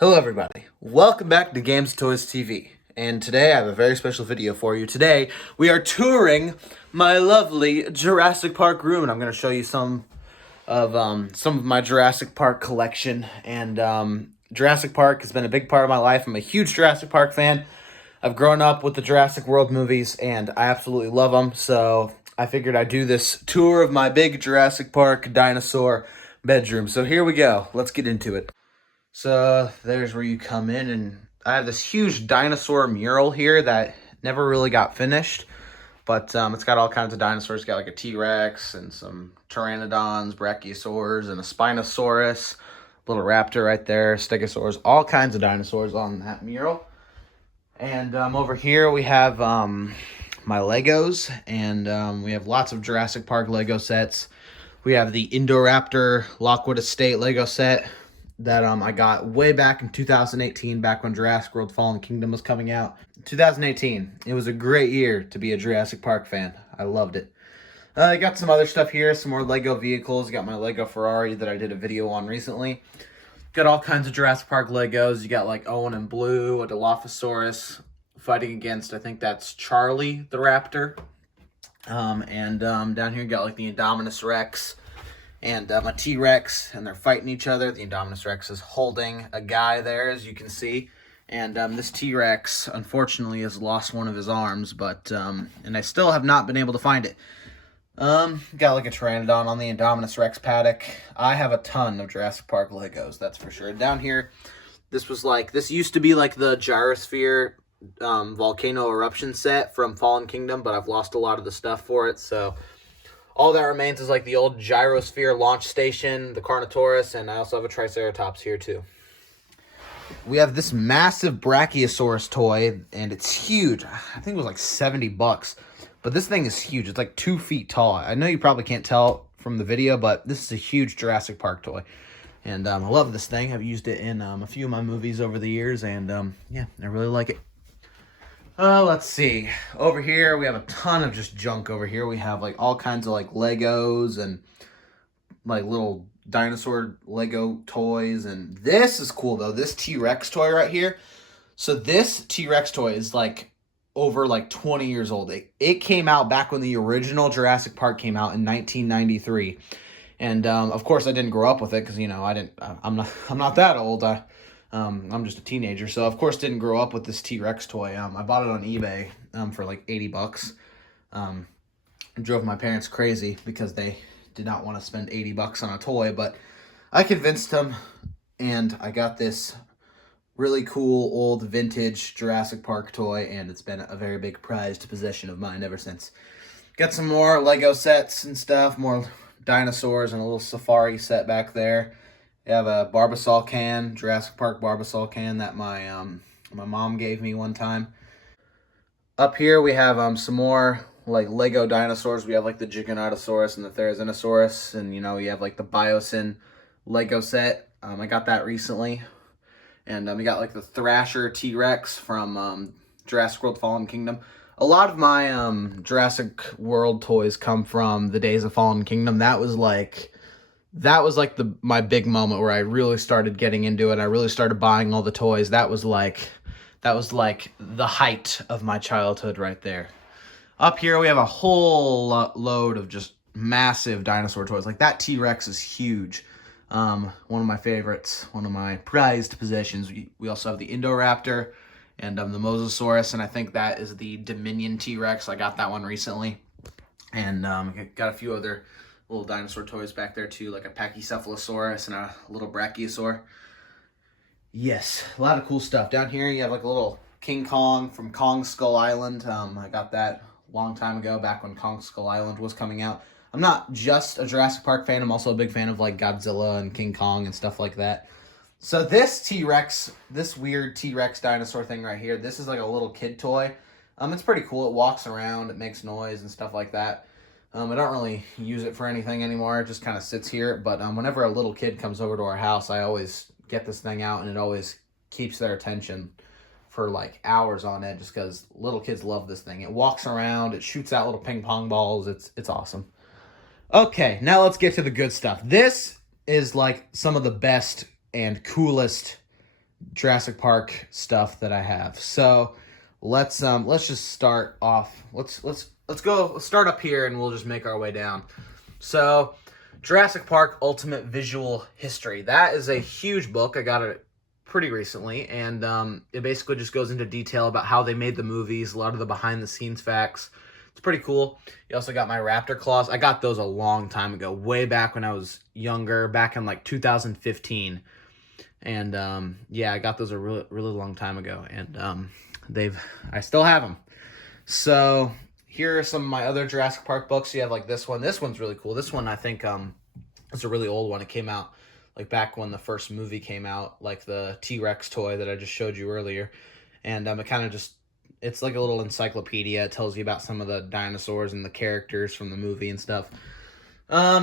Hello everybody, welcome back to Games&ToysTV, and today I have a very special video for you. Today we are touring my lovely Jurassic Park room, and I'm going to show you some of my Jurassic Park collection. And Jurassic Park has been a big part of my life. I'm a huge Jurassic Park fan. I've grown up with the Jurassic World movies, and I absolutely love them, so I figured I'd do this tour of my big Jurassic Park dinosaur bedroom. So here we go, let's get into it. So there's where you come in, and I have this huge dinosaur mural here that never really got finished, but it's got all kinds of dinosaurs. It's got like a T-Rex and some pteranodons, brachiosaurs, and a Spinosaurus, little raptor right there, stegosaurs, all kinds of dinosaurs on that mural. And over here we have my Legos, and we have lots of Jurassic Park Lego sets. We have the Indoraptor Lockwood Estate Lego set that I got way back in 2018, back when Jurassic World Fallen Kingdom was coming out. 2018, it was a great year to be a Jurassic Park fan. I loved it. I got some other stuff here, some more Lego vehicles. Got my Lego Ferrari that I did a video on recently. Got all kinds of Jurassic Park Legos. You got like Owen and Blue, a Dilophosaurus fighting against, I think that's Charlie the Raptor. Down here you got like the Indominus Rex and a T-Rex, and they're fighting each other. The Indominus Rex is holding a guy there, as you can see. And this T-Rex, unfortunately, has lost one of his arms, but, and I still have not been able to find it. Got like a Pteranodon on the Indominus Rex paddock. I have a ton of Jurassic Park Legos, that's for sure. Down here, this used to be like the gyrosphere volcano eruption set from Fallen Kingdom, but I've lost a lot of the stuff for it, so all that remains is like the old gyrosphere launch station, the Carnotaurus, and I also have a Triceratops here too. We have this massive Brachiosaurus toy, and it's huge. I think it was like $70, but this thing is huge. It's like 2 feet tall. I know you probably can't tell from the video, but this is a huge Jurassic Park toy. And I love this thing. I've used it in a few of my movies over the years, and yeah, I really like it. Let's see. Over here, we have a ton of just junk over here. We have like all kinds of like Legos and like little dinosaur Lego toys. And this is cool though. This T-Rex toy right here. So this T-Rex toy is like over like 20 years old. It came out back when the original Jurassic Park came out in 1993. And of course I didn't grow up with it because, you know, I'm not that old. I'm just a teenager, so of course didn't grow up with this T-Rex toy. I bought it on eBay for like $80. Drove my parents crazy because they did not want to spend $80 on a toy, but I convinced them, and I got this really cool old vintage Jurassic Park toy, and it's been a very big prized possession of mine ever since. Got some more Lego sets and stuff, more dinosaurs, and a little safari set back there. I have a Barbasol can, Jurassic Park Barbasol can that my mom gave me one time. Up here we have some more like Lego dinosaurs. We have like the Giganotosaurus and the Therizinosaurus, and you know, we have like the Biosyn Lego set. I got that recently. And we got like the Thrasher T-Rex from Jurassic World Fallen Kingdom. A lot of my Jurassic World toys come from the Days of Fallen Kingdom. That was like my big moment where I really started getting into it. I really started buying all the toys. That was like the height of my childhood right there. Up here we have a whole load of just massive dinosaur toys. Like that T-Rex is huge. One of my favorites, one of my prized possessions. We also have the Indoraptor and the Mosasaurus, and I think that is the Dominion T-Rex. I got that one recently. And got a few other little dinosaur toys back there too, like a Pachycephalosaurus and a little Brachiosaur. Yes, a lot of cool stuff. Down here you have like a little King Kong from Kong Skull Island. I got that a long time ago, back when Kong Skull Island was coming out. I'm not just a Jurassic Park fan, I'm also a big fan of like Godzilla and King Kong and stuff like that. So this T-Rex, this weird T-Rex dinosaur thing right here, this is like a little kid toy. It's pretty cool. It walks around, it makes noise and stuff like that. I don't really use it for anything anymore. It just kind of sits here. But whenever a little kid comes over to our house, I always get this thing out, and it always keeps their attention for like hours on it, just because little kids love this thing. It walks around, it shoots out little ping pong balls. It's awesome. Okay, now let's get to the good stuff. This is like some of the best and coolest Jurassic Park stuff that I have. So let's just start off. Let's start up here and we'll just make our way down. So Jurassic Park Ultimate Visual History. That is a huge book. I got it pretty recently, and it basically just goes into detail about how they made the movies, a lot of the behind the scenes facts. It's pretty cool. You also got my raptor claws. I got those a long time ago, way back when I was younger, back in like 2015. And yeah, I got those a really, really long time ago, and I still have them. So here are some of my other Jurassic Park books. You have like this one. This one's really cool. This one I think is a really old one. It came out like back when the first movie came out, like the T-Rex toy that I just showed you earlier. And it kind of just, it's like a little encyclopedia. It tells you about some of the dinosaurs and the characters from the movie and stuff.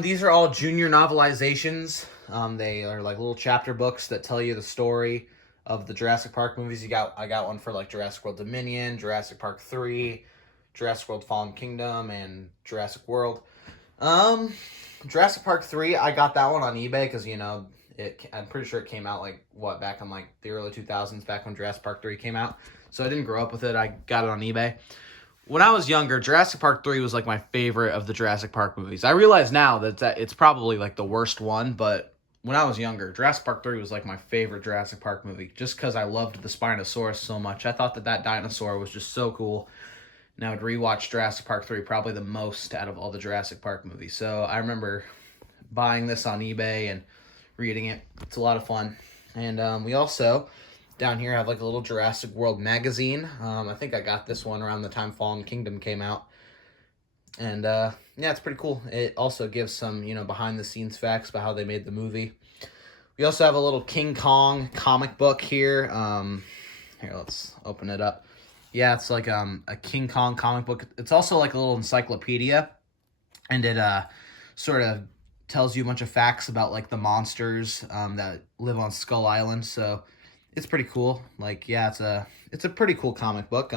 These are all junior novelizations. They are like little chapter books that tell you the story of the Jurassic Park movies. I got one for like Jurassic World Dominion, Jurassic Park 3, Jurassic World Fallen Kingdom, and Jurassic World. Jurassic Park 3, I got that one on eBay because, you know, I'm pretty sure it came out like, back in like the early 2000s, back when Jurassic Park 3 came out. So I didn't grow up with it. I got it on eBay. When I was younger, Jurassic Park 3 was like my favorite of the Jurassic Park movies. I realize now that it's probably like the worst one, but when I was younger, Jurassic Park 3 was like my favorite Jurassic Park movie just because I loved the Spinosaurus so much. I thought that dinosaur was just so cool. And I would rewatch Jurassic Park 3 probably the most out of all the Jurassic Park movies. So I remember buying this on eBay and reading it. It's a lot of fun. And we also, down here, have like a little Jurassic World magazine. I think I got this one around the time Fallen Kingdom came out. And yeah, it's pretty cool. It also gives some, you know, behind the scenes facts about how they made the movie. We also have a little King Kong comic book here. Here, let's open it up. Yeah, it's like a King Kong comic book. It's also like a little encyclopedia, and it sort of tells you a bunch of facts about like the monsters that live on Skull Island. So it's pretty cool. Like, yeah, it's a pretty cool comic book.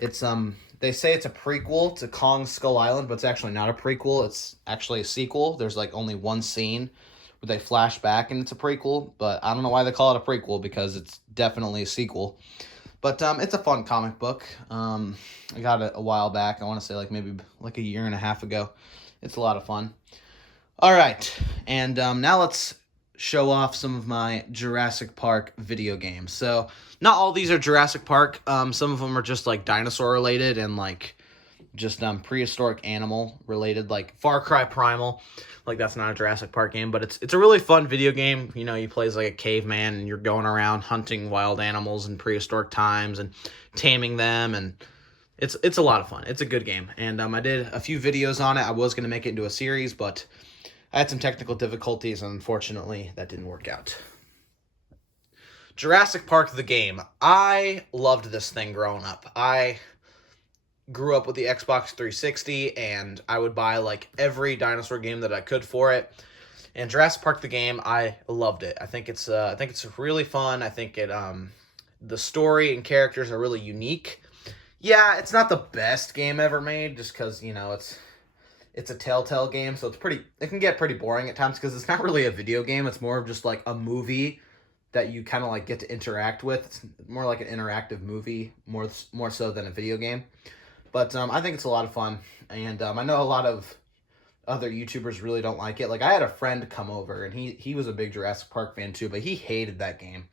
It's they say it's a prequel to Kong Skull Island, but it's actually not a prequel. It's actually a sequel. There's like only one scene where they flash back and it's a prequel, but I don't know why they call it a prequel because it's definitely a sequel. But it's a fun comic book. I got it a while back. I want to say like maybe like a year and a half ago. It's a lot of fun. All right, and now let's show off some of my Jurassic Park video games. So not all these are Jurassic Park. Some of them are just like dinosaur related and like just prehistoric animal related, like Far Cry Primal. Like that's not a Jurassic Park game, but it's a really fun video game. You know, you play as like a caveman and you're going around hunting wild animals in prehistoric times and taming them, and it's a lot of fun. It's a good game, and I did a few videos on it. I was going to make it into a series, but I had some technical difficulties, and unfortunately, that didn't work out. Jurassic Park the game. I loved this thing growing up. I grew up with the Xbox 360, and I would buy like every dinosaur game that I could for it. And Jurassic Park the game, I loved it. I think it's really fun. I think the story and characters are really unique. Yeah, it's not the best game ever made, just because, you know, it's a Telltale game, so it can get pretty boring at times because it's not really a video game. It's more of just like a movie that you kind of like get to interact with. It's more like an interactive movie, more so than a video game. But I think it's a lot of fun, and I know a lot of other YouTubers really don't like it. Like I had a friend come over, and he was a big Jurassic Park fan too, but he hated that game.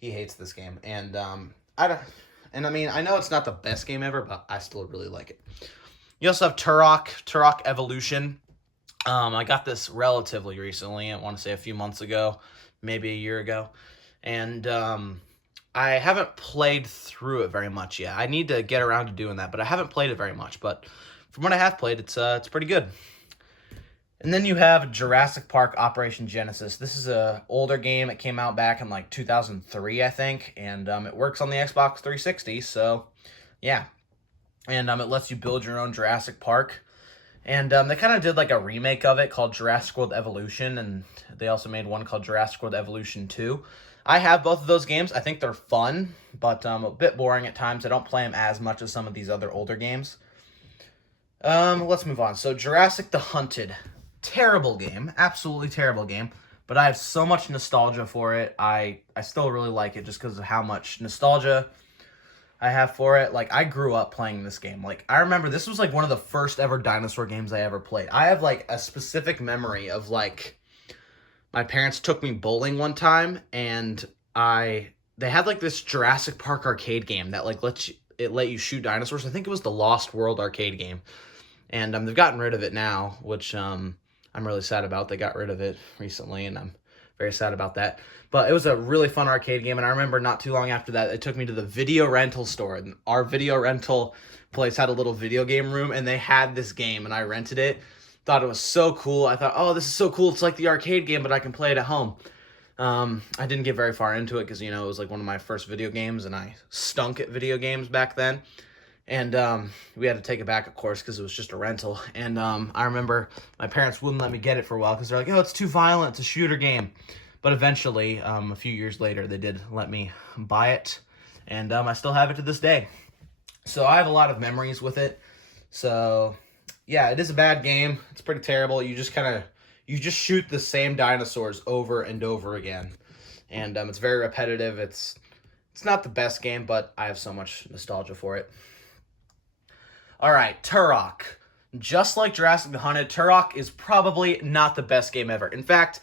He hates this game, and I mean, I know it's not the best game ever, but I still really like it. You also have Turok Evolution. I got this relatively recently. I want to say a few months ago, maybe a year ago. And I haven't played through it very much yet. I need to get around to doing that, but I haven't played it very much. But from what I have played, it's pretty good. And then you have Jurassic Park Operation Genesis. This is an older game. It came out back in like 2003, I think. And it works on the Xbox 360, so yeah. And it lets you build your own Jurassic Park. And they kind of did like a remake of it called Jurassic World Evolution, and they also made one called Jurassic World Evolution 2. I have both of those games. I think they're fun, but a bit boring at times. I don't play them as much as some of these other older games. Let's move on. So Jurassic the Hunted. Terrible game. Absolutely terrible game. but I have so much nostalgia for it. I still really like it just because of how much nostalgia I have for it. Like, I grew up playing this game. Like, I remember this was like one of the first ever dinosaur games I ever played. I have like a specific memory of like my parents took me bowling one time, and they had like this Jurassic Park arcade game that like let you shoot dinosaurs. I think it was the Lost World arcade game, and they've gotten rid of it now, which I'm really sad about. They got rid of it recently, and I'm very sad about that. But it was a really fun arcade game, and I remember not too long after that, it took me to the video rental store. And our video rental place had a little video game room, and they had this game, and I rented it. Thought it was so cool. I thought, oh, this is so cool. It's like the arcade game, but I can play it at home. I didn't get very far into it because, you know, it was like one of my first video games, and I stunk at video games back then. And we had to take it back, of course, because it was just a rental. And I remember my parents wouldn't let me get it for a while because they're like, oh, it's too violent. It's a shooter game. But eventually, a few years later, they did let me buy it. And I still have it to this day. So I have a lot of memories with it. So yeah, it is a bad game. It's pretty terrible. You just shoot the same dinosaurs over and over again. And it's very repetitive. It's not the best game, but I have so much nostalgia for it. All right, Turok. Just like Jurassic the Hunted, Turok is probably not the best game ever. In fact,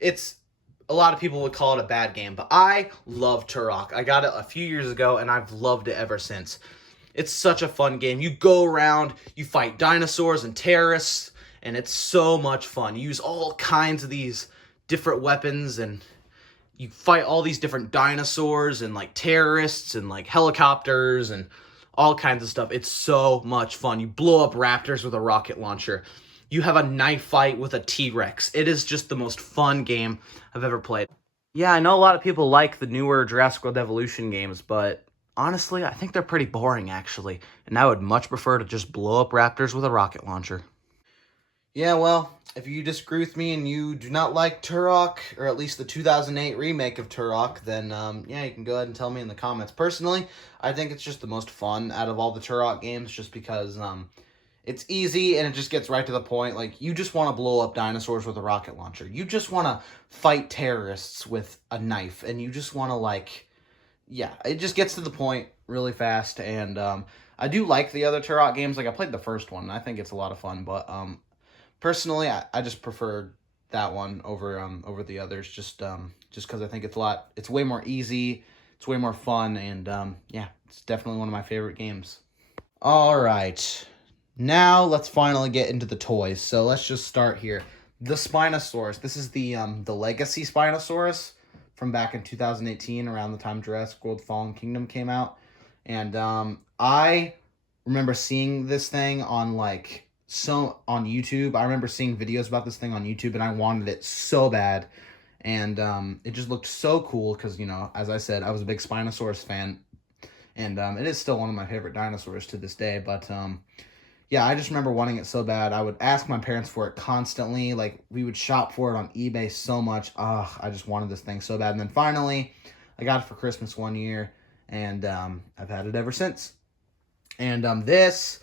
a lot of people would call it a bad game, but I love Turok. I got it a few years ago, and I've loved it ever since. It's such a fun game. You go around, you fight dinosaurs and terrorists, and it's so much fun. You use all kinds of these different weapons, and you fight all these different dinosaurs and like terrorists and like helicopters and all kinds of stuff. It's so much fun. You blow up raptors with a rocket launcher. You have a knife fight with a T-Rex. It is just the most fun game I've ever played. Yeah, I know a lot of people like the newer Jurassic World Evolution games, but honestly, I think they're pretty boring, actually. And I would much prefer to just blow up raptors with a rocket launcher. Yeah, well, if you disagree with me and you do not like Turok, or at least the 2008 remake of Turok, then, yeah, you can go ahead and tell me in the comments. Personally, I think it's just the most fun out of all the Turok games, just because, it's easy and it just gets right to the point. Like, you just want to blow up dinosaurs with a rocket launcher. You just want to fight terrorists with a knife, and you just want to, like, yeah, it just gets to the point really fast. And I do like the other Turok games. Like, I played the first one, and I think it's a lot of fun, but personally, I just prefer that one over the others, just because I think it's way more easy, it's way more fun, and yeah, it's definitely one of my favorite games. All right, now let's finally get into the toys. So let's just start here. The Spinosaurus. This is the Legacy Spinosaurus from back in 2018, around the time Jurassic World Fallen Kingdom came out, and I remember seeing this thing on YouTube. I remember seeing videos about this thing on YouTube, and I wanted it so bad. And it just looked so cool because, you know, as I said, I was a big Spinosaurus fan. And it is still one of my favorite dinosaurs to this day. But, yeah, I just remember wanting it so bad. I would ask my parents for it constantly. Like, we would shop for it on eBay so much. I just wanted this thing so bad. And then finally, I got it for Christmas one year. And I've had it ever since. And this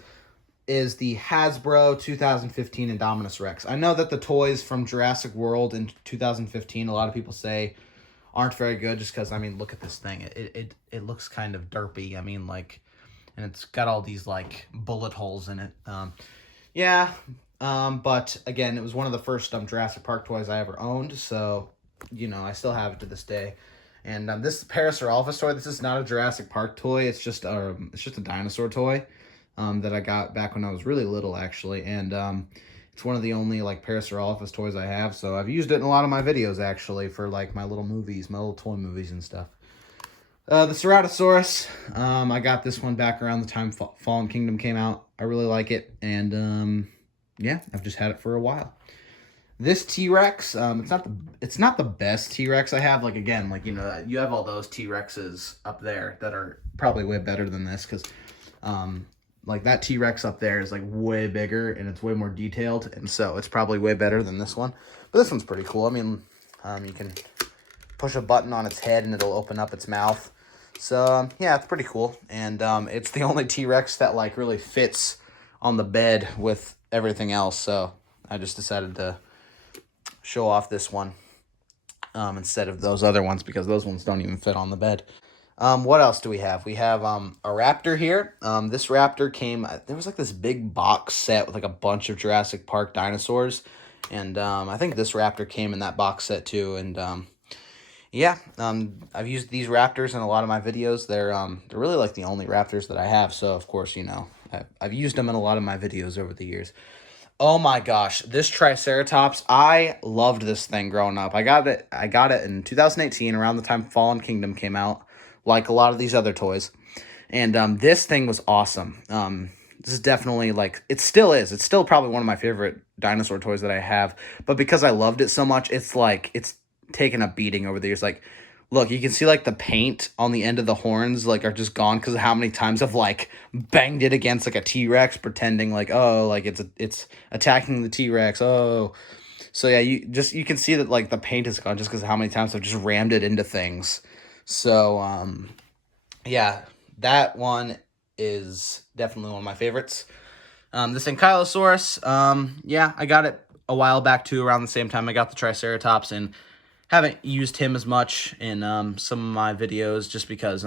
is the Hasbro 2015 Indominus Rex. I know that the toys from Jurassic World in 2015, a lot of people say aren't very good just because, I mean, look at this thing. It looks kind of derpy. I mean, like, and it's got all these, like, bullet holes in it. Yeah, but, again, it was one of the first Jurassic Park toys I ever owned, so, you know, I still have it to this day. And this Parasaurolophus toy, this is not a Jurassic Park toy. It's just a dinosaur toy. That I got back when I was really little, actually, and it's one of the only, like, Parasaurolophus toys I have, so I've used it in a lot of my videos, actually, for, like, my little toy movies and stuff. The Ceratosaurus, I got this one back around the time Fallen Kingdom came out. I really like it, and, yeah, I've just had it for a while. This T-Rex, it's not the best T-Rex I have. Like, again, like, you know, you have all those T-Rexes up there that are probably way better than this, because, like, that T-Rex up there is, like, way bigger, and it's way more detailed, and so it's probably way better than this one. But this one's pretty cool. I mean, you can push a button on its head, and it'll open up its mouth. So, yeah, it's pretty cool. And it's the only T-Rex that, like, really fits on the bed with everything else, so I just decided to show off this one. instead of those other ones, because those ones don't even fit on the bed. What else do we have? We have a raptor here. This raptor came, there was like this big box set with like a bunch of Jurassic Park dinosaurs. And I think this raptor came in that box set too. And yeah, I've used these raptors in a lot of my videos. They're really like the only raptors that I have. So of course, you know, I've used them in a lot of my videos over the years. Oh my gosh, this Triceratops, I loved this thing growing up. I got it in 2018, around the time Fallen Kingdom came out, like a lot of these other toys. And this thing was awesome. This is definitely, like, it still is. It's still probably one of my favorite dinosaur toys that I have. But because I loved it so much, it's like, it's taken a beating over the years. Like, look, you can see, like, the paint on the end of the horns, like, are just gone because of how many times I've, like, banged it against, like, a T-Rex, pretending, like, oh, like, it's attacking the T-Rex, oh. So, yeah, you can see that, like, the paint is gone just because of how many times I've just rammed it into things. So, yeah, that one is definitely one of my favorites. This Ankylosaurus, yeah, I got it a while back, too, around the same time I got the Triceratops, and haven't used him as much in some of my videos just because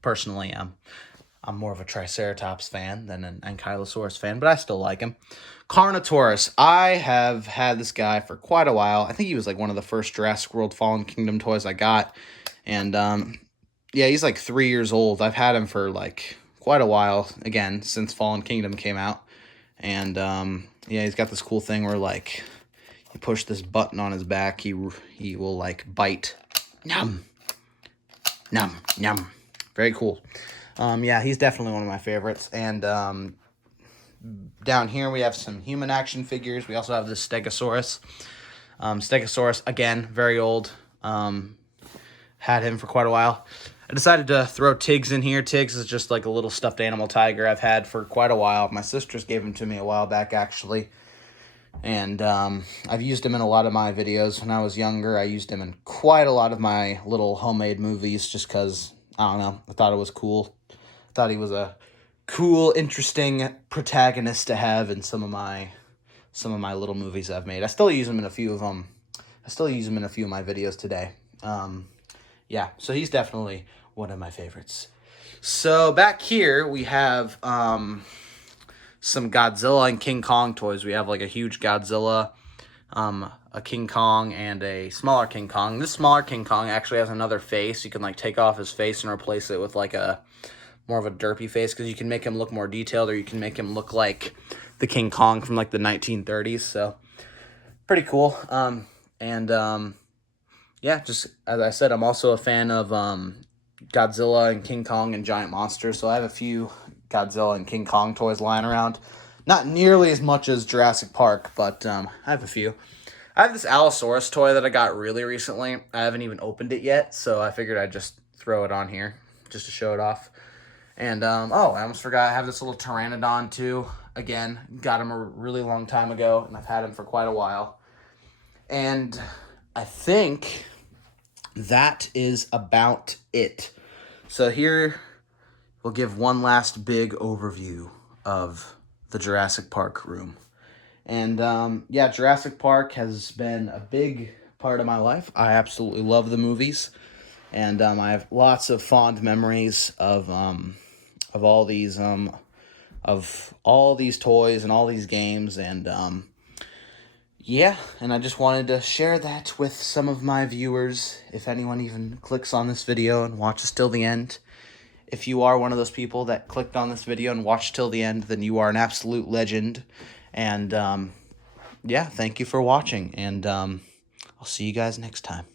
personally I'm more of a Triceratops fan than an Ankylosaurus fan, but I still like him. Carnotaurus, I have had this guy for quite a while. I think he was like one of the first Jurassic World Fallen Kingdom toys I got, and yeah, he's like 3 years old. I've had him for like quite a while, again, since Fallen Kingdom came out, and yeah, he's got this cool thing where, like, you push this button on his back, he will, like, bite. Nom. Nom. Nom. Very cool. Yeah, he's definitely one of my favorites. And down here we have some human action figures. We also have this Stegosaurus. Stegosaurus, again, very old. Had him for quite a while. I decided to throw Tiggs in here. Tiggs is just like a little stuffed animal tiger I've had for quite a while. My sisters gave him to me a while back, actually. And I've used him in a lot of my videos. When I was younger, I used him in quite a lot of my little homemade movies just because, I don't know, I thought it was cool. I thought he was a cool, interesting protagonist to have in some of my little movies I've made. I still use him in a few of them. I still use him in a few of my videos today. Yeah, so he's definitely one of my favorites. So back here we have some Godzilla and King Kong toys. We have like a huge Godzilla, a King Kong, and a smaller King Kong. This smaller King Kong actually has another face. You can like take off his face and replace it with like a more of a derpy face, because you can make him look more detailed, or you can make him look like the King Kong from like the 1930s. So pretty cool. Yeah, just as I said, I'm also a fan of Godzilla and King Kong and giant monsters. So I have a few Godzilla and King Kong toys lying around. Not nearly as much as Jurassic Park, but I have a few. I have this Allosaurus toy that I got really recently. I haven't even opened it yet, so I figured I'd just throw it on here just to show it off. And, oh, I almost forgot, I have this little Pteranodon, too. Again, got him a really long time ago, and I've had him for quite a while. And I think that is about it. So here, we'll give one last big overview of the Jurassic Park room. And, yeah, Jurassic Park has been a big part of my life. I absolutely love the movies. And I have lots of fond memories of all these toys and all these games. And, yeah, and I just wanted to share that with some of my viewers, if anyone even clicks on this video and watches till the end. If you are one of those people that clicked on this video and watched till the end, then you are an absolute legend. And, yeah, thank you for watching, and I'll see you guys next time.